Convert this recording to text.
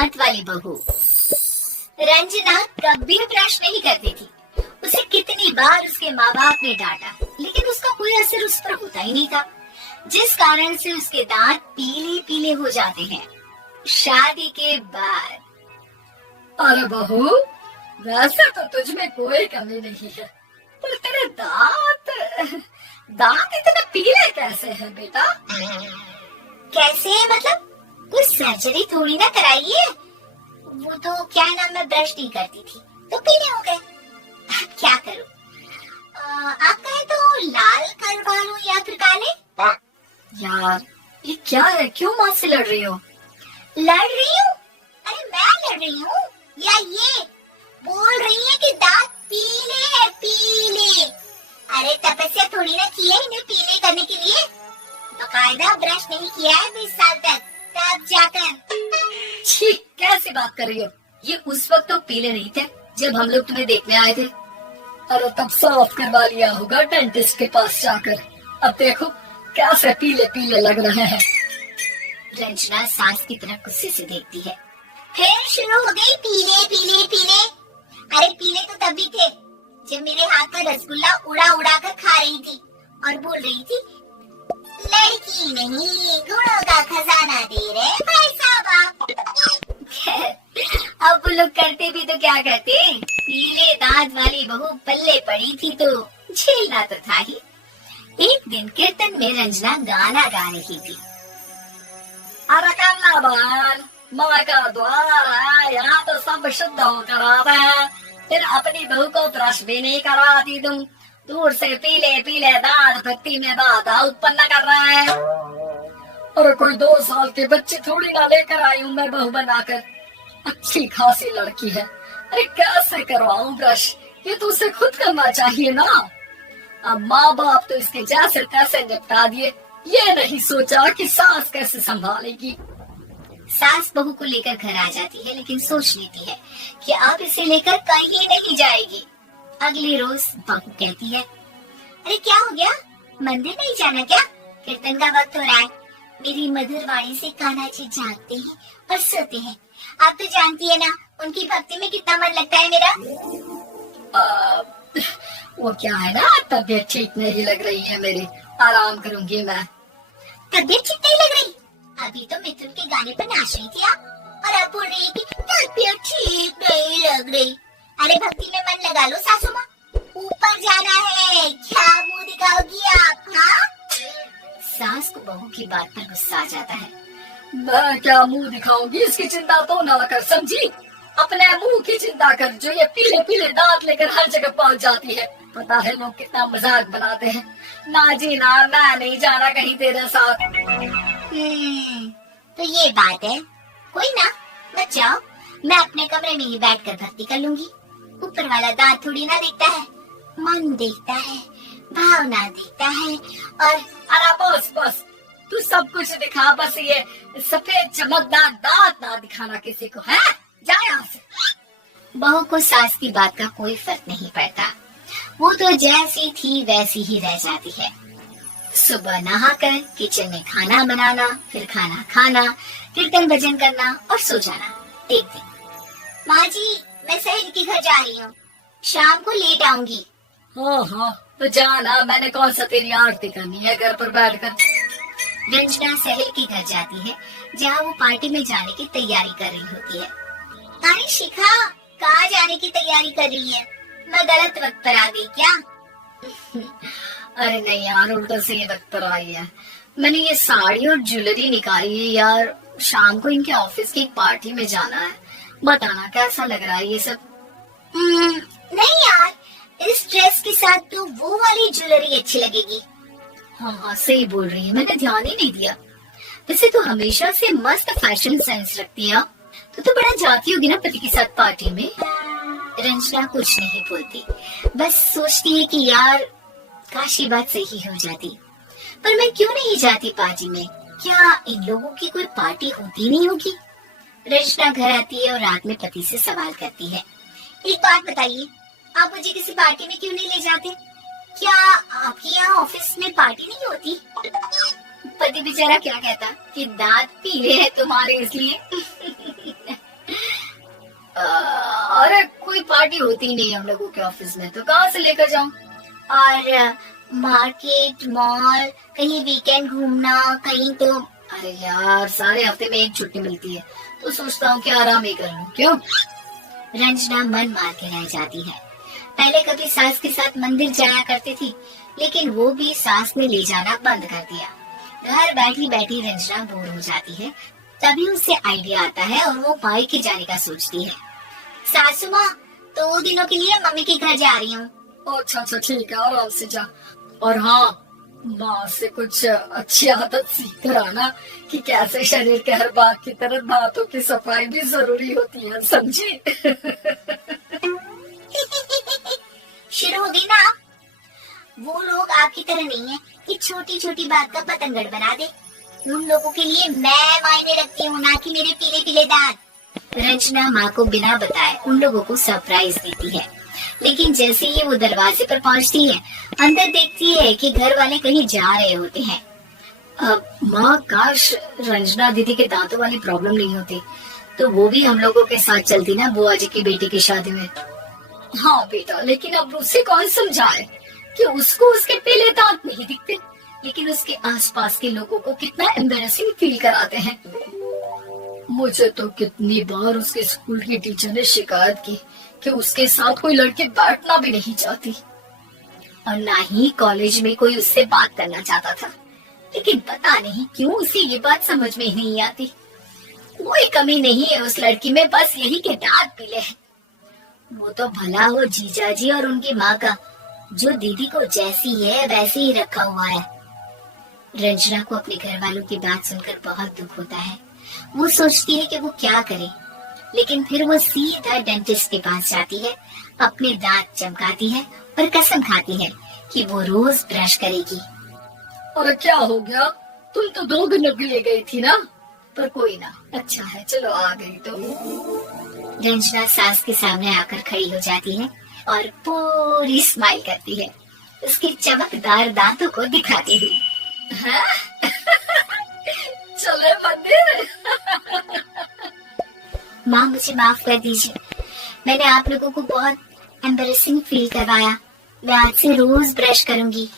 दांत वाली बहू। रंजना कभी ब्रश नहीं करती थी। उसे कितनी बार उसके माँ बाप ने डांटा, लेकिन उसका कोई असर उस पर होता ही नहीं था, जिस कारण से उसके दांत पीले पीले हो जाते हैं। शादी के बाद। अरे बहू, वैसे तो तुझ में कोई कमी नहीं है, पर तेरे दांत इतने पीले कैसे हैं बेटा? कैसे है मतलब? कोई सर्जरी थोड़ी ना कराई है। वो तो क्या नाम, मैं ब्रश नहीं करती थी तो पीले हो गए। क्या करूं? आप कहे तो लाल करवा लूं या फिर काले? यार ये क्या है, क्यों माँ से लड़ रही हो? लड़ रही हूँ? अरे मैं लड़ रही हूँ या ये बोल रही है कि दांत पीले है, पीले। अरे तपस्या थोड़ी ना की है इन्हें पीले करने के लिए। बकायदा ब्रश नहीं किया है 20 साल तक, तब जाकर। छी, कैसी बात कर रही हो? ये उस वक्त तो पीले नहीं थे जब हम लोग तुम्हें देखने आए थे। अरे तब साफ करवा लिया होगा डेंटिस्ट के पास जाकर। अब देखो कैसे पीले पीले लग रहे हैं। रंजना सास की तरह गुस्से से देखती है। फिर शुरू हो गई पीले पीले पीले। अरे पीले तो तब भी थे जब मेरे हाथ का रसगुल्ला उड़ा उड़ा कर खा रही थी और बोल रही थी, लड़की नहीं गुणों का खजाना दे रहे भाई साहब। अब वो लोग करते भी तो क्या करते, पीले दांत वाली बहू पल्ले पड़ी थी तो झेलना तो था ही। एक दिन कीर्तन में रंजना गाना गा रही थी। अरे कन्ना बहन, माँ का द्वार है, यहाँ तो सब शुद्ध होकर आता है, फिर अपनी बहू को ब्रश भी नहीं कराती तुम। दूर से पीले पीले दांत भक्ति में बाधा उत्पन्न कर रहा है। अरे कोई 2 साल के बच्चे थोड़ी ना लेकर आई हूँ मैं बहू बनाकर। अच्छी खासी लड़की है, अरे कैसे करवाऊं ब्रश? ये तो उसे खुद करना चाहिए ना। अब माँ बाप तो इसके जैसे तैसे निपटा दिए, ये नहीं सोचा कि सास कैसे संभालेगी। सास बहू को लेकर घर आ जाती है, लेकिन सोच लेती है कि अब इसे लेकर कहीं नहीं जाएगी। अगले रोज बहू कहती है, अरे क्या हो गया, मंदिर नहीं जाना क्या? कीर्तन का वक्त हो रहा है। मेरी मधुर वाणी से कान्हा जी जागते हैं और सोते हैं। आप तो जानती है ना उनकी भक्ति में कितना मन लगता है मेरा। वो क्या है ना, तबीयत ठीक नहीं लग रही है मेरी, आराम करूंगी मैं। तबीयत ठीक नहीं लग रही? अभी तो मिथुन के गाने पर नाच रही थी आप, और अब बोल रही है कि तबीयत ठीक नहीं लग रही। अरे भक्ति में मन लगा लो सासू माँ, ऊपर जाना है, क्या मुंह दिखाओगी आप? हाँ? सास को बहू की बात पर गुस्सा आ जाता है। मैं क्या मुंह दिखाऊंगी, इसकी चिंता तो ना कर, समझी? अपने मुंह की चिंता कर, जो ये पीले पीले दांत लेकर हर जगह पहुंच जाती है। पता है लोग कितना मजाक बनाते हैं। ना जी ना, मैं नहीं जाना कहीं तेरे साथ। तो ये बात है। कोई ना, मत जाओ, मैं अपने कमरे में ही बैठकर भक्ति कर लूंगी। ऊपर वाला दांत थोड़ी ना देखता है, मन देखता है, भावना देखता है। और अरे बस बस, तू सब कुछ दिखा, बस ये सफेद चमकदार दांत ना दिखाना किसी को, है? जा यहाँ से। बहू को सास की बात का कोई फर्क नहीं पड़ता, वो तो जैसी थी वैसी ही रह जाती है। सुबह नहाकर किचन में खाना बनाना, फिर खाना खाना, कीर्तन भजन करना और सो जाना। एक दिन, माँ जी मैं सहेली के घर जा रही हूँ, शाम को लेट आऊंगी। हाँ हाँ तो जाना, मैंने कौन सा तेरी आरती करनी है घर पर बैठकर। रंजना सहेली के घर जाती है, जहाँ वो पार्टी में जाने की तैयारी कर रही होती है। अरे शिखा, कहाँ जाने की तैयारी कर रही है? मैं गलत वक्त पर आ गई क्या? अरे नहीं यार, उल्टा से ये वक्त पर आई है। मैंने ये साड़ी और ज्वेलरी निकाली है यार, शाम को इनके ऑफिस की एक पार्टी में जाना है। बताना कैसा लग रहा है ये सब? नहीं यार, इस ड्रेस के साथ तो वो वाली ज्वेलरी अच्छी लगेगी। हाँ हाँ सही बोल रही है, मैंने ध्यान ही नहीं दिया। वैसे तो हमेशा से मस्त फैशन सेंस रखती है। तो बड़ा जाती होगी ना पति के साथ पार्टी में। रंजना कुछ नहीं बोलती, बस सोचती है कि यार काश ये बात सही हो जाती, पर मैं क्यों नहीं जाती पार्टी में? क्या इन लोगों की कोई पार्टी होती नहीं होगी? रंजना घर आती है और रात में पति से सवाल करती है, एक बात बताइए, आप मुझे किसी पार्टी में क्यों नहीं ले जाते? क्या आपके यहाँ ऑफिस में पार्टी नहीं होती? पति बेचारा क्या कहता कि दांत पीले हैं तुम्हारे इसलिए। अरे कोई पार्टी होती नहीं हम लोगों के ऑफिस में, तो कहाँ से लेकर जाऊं? और मार्केट, मॉल, कहीं वीकेंड घूमना, कहीं तो। अरे यार, सारे हफ्ते में एक छुट्टी मिलती है, तो सोचता हूँ कि आराम ही कर लूं। क्यों? रंजना मन मार के रह जाती है। पहले कभी सास के साथ मंदिर जाया करती थी, लेकिन वो भी सास ने ले जाना बंद कर दिया। घर बैठी बैठी रंजना बोर हो जाती है। तभी उसे आइडिया आता है और वो माई के जाने का सोचती है। सासू माँ, 2 दिनों के लिए मम्मी के घर जा रही हूँ। अच्छा अच्छा ठीक है, आराम से जा। और हाँ, माँ से कुछ अच्छी आदत सीख कर आना कि कैसे शरीर के हर भाग की तरह दांतों की सफाई भी जरूरी होती है, समझी? शुरू हो गई ना? वो लोग आपकी तरह नहीं है कि छोटी छोटी बात का पतंगड़ बना दे। उन लोगों के लिए मैं मायने रखती हूँ, ना कि मेरे पीले पीले दांत। रंजना माँ को बिना बताए उन लोगों को सरप्राइज देती है, लेकिन जैसे ही वो दरवाजे पर पहुँचती है, अंदर देखती है कि घर वाले कहीं जा रहे होते हैं। माँ, काश रंजना दीदी के दांतों वाली प्रॉब्लम नहीं होती, तो वो भी हम लोगों के साथ चलती ना बुआ जी की बेटी की शादी में। हाँ बेटा, लेकिन अब उसे कौन समझाए कि उसको उसके पीले दांत नहीं दिखते, लेकिन उसके आसपास के लोगों को कितना एम्बैरेसिंग फील कराते हैं। मुझे तो कितनी बार उसके स्कूल की टीचर ने शिकायत की कि उसके साथ कोई लड़की बैठना भी नहीं चाहती, और ना ही कॉलेज में कोई उससे बात करना चाहता था। लेकिन पता नहीं क्यों उसे ये बात समझ में ही नहीं आती। कोई कमी नहीं है उस लड़की में, बस यही के दांत पीले हैं। वो तो भला हो जीजा जी और उनकी माँ का, जो दीदी को जैसी है वैसे ही रखा हुआ है। रंजना को अपने घर वालों की बात सुनकर बहुत दुख होता है। वो सोचती है कि वो क्या करे, लेकिन फिर वो सीधा डेंटिस्ट के पास जाती है, अपने दांत चमकाती है और कसम खाती है कि वो रोज ब्रश करेगी। और क्या हो गया? तुम तो 2 दिन के लिए गई थी ना? पर कोई ना, अच्छा है, चलो आ गई तो। रंजना सास के सामने आकर खड़ी हो जाती है और पूरी स्माइल करती है, उसके चमकदार दांतों को दिखाती हुई। चले मंदिर। माँ, मुझे माफ कर दीजिए, मैंने आप लोगों को बहुत एम्बैरेसिंग फील करवाया। मैं आज से रोज ब्रश करूंगी।